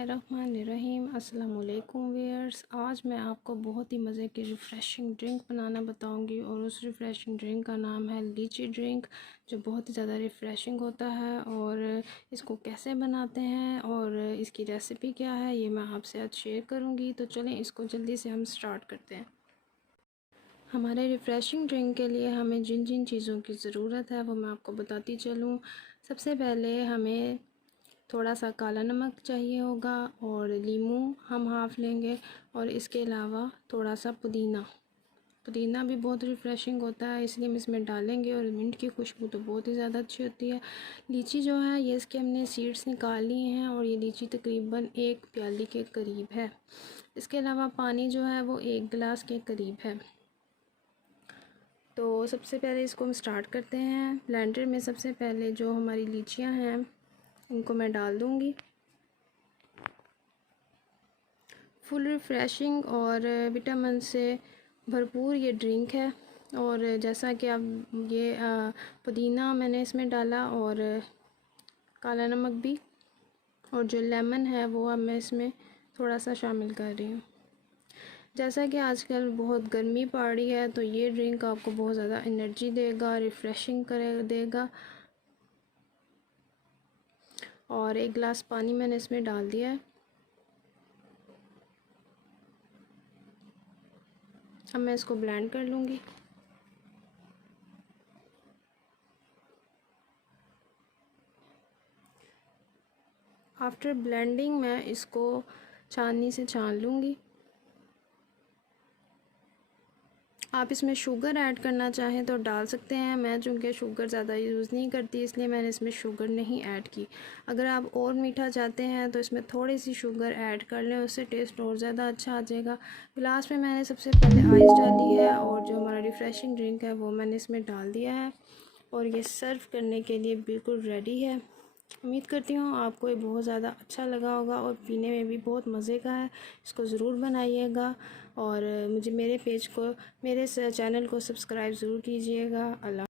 बिस्मिल्लाहिर्रहमानिर्रहीम। अस्सलाम वालेकुम व्यूअर्स। आज मैं आपको बहुत ही मज़े की रिफ़्रेशिंग ड्रिंक बनाना बताऊंगी और उस रिफ़्रेशिंग ड्रिंक का नाम है लीची ड्रिंक, जो बहुत ही ज़्यादा रिफ़्रेशिंग होता है। और इसको कैसे बनाते हैं और इसकी रेसिपी क्या है, ये मैं आपसे आज शेयर करूँगी। तो चलें इसको जल्दी से हम स्टार्ट करते हैं। हमारे रिफ़्रेशिंग ड्रिंक के लिए हमें जिन जिन चीज़ों की ज़रूरत है वो मैं आपको बताती चलूँ। सबसे पहले हमें थोड़ा सा काला नमक चाहिए होगा और लीमू हम हाफ़ लेंगे, और इसके अलावा थोड़ा सा पुदीना भी बहुत रिफ़्रेशिंग होता है, इसलिए हम इसमें डालेंगे। और मिंट की खुशबू तो बहुत ही ज़्यादा अच्छी होती है। लीची जो है ये इसके हमने सीड्स निकाल लिए हैं और ये लीची तकरीबन 1 प्याली के करीब है। इसके अलावा पानी जो है वो 1 गिलास के करीब है। तो सबसे पहले इसको हम स्टार्ट करते हैं। ब्लेंडर में सबसे पहले जो हमारी लीचियाँ हैं इनको मैं डाल दूँगी। फुल रिफ़्रेशिंग और विटामिन से भरपूर ये ड्रिंक है। और जैसा कि अब ये पुदीना मैंने इसमें डाला और काला नमक भी, और जो लेमन है वो अब मैं इसमें थोड़ा सा शामिल कर रही हूँ। जैसा कि आजकल बहुत गर्मी पड़ रही है तो ये ड्रिंक आपको बहुत ज़्यादा एनर्जी देगा, रिफ़्रेशिंग देगा। और 1 गिलास पानी मैंने इसमें डाल दिया है। अब मैं इसको ब्लेंड कर लूँगी। आफ्टर ब्लेंडिंग मैं इसको छाननी से छान लूँगी। आप इसमें शुगर ऐड करना चाहें तो डाल सकते हैं। मैं चूँकि शुगर ज़्यादा यूज़ नहीं करती इसलिए मैंने इसमें शुगर नहीं ऐड की। अगर आप और मीठा चाहते हैं तो इसमें थोड़ी सी शुगर ऐड कर लें, उससे टेस्ट और ज़्यादा अच्छा आ जाएगा। गिलास में मैंने सबसे पहले आइस डाली है और जो हमारा रिफ़्रेशिंग ड्रिंक है वो मैंने इसमें डाल दिया है, और ये सर्व करने के लिए बिल्कुल रेडी है। उम्मीद करती हूँ आपको ये बहुत ज़्यादा अच्छा लगा होगा और पीने में भी बहुत मज़े का है। इसको ज़रूर बनाइएगा और मुझे मेरे चैनल को सब्सक्राइब ज़रूर कीजिएगा। अल्लाह।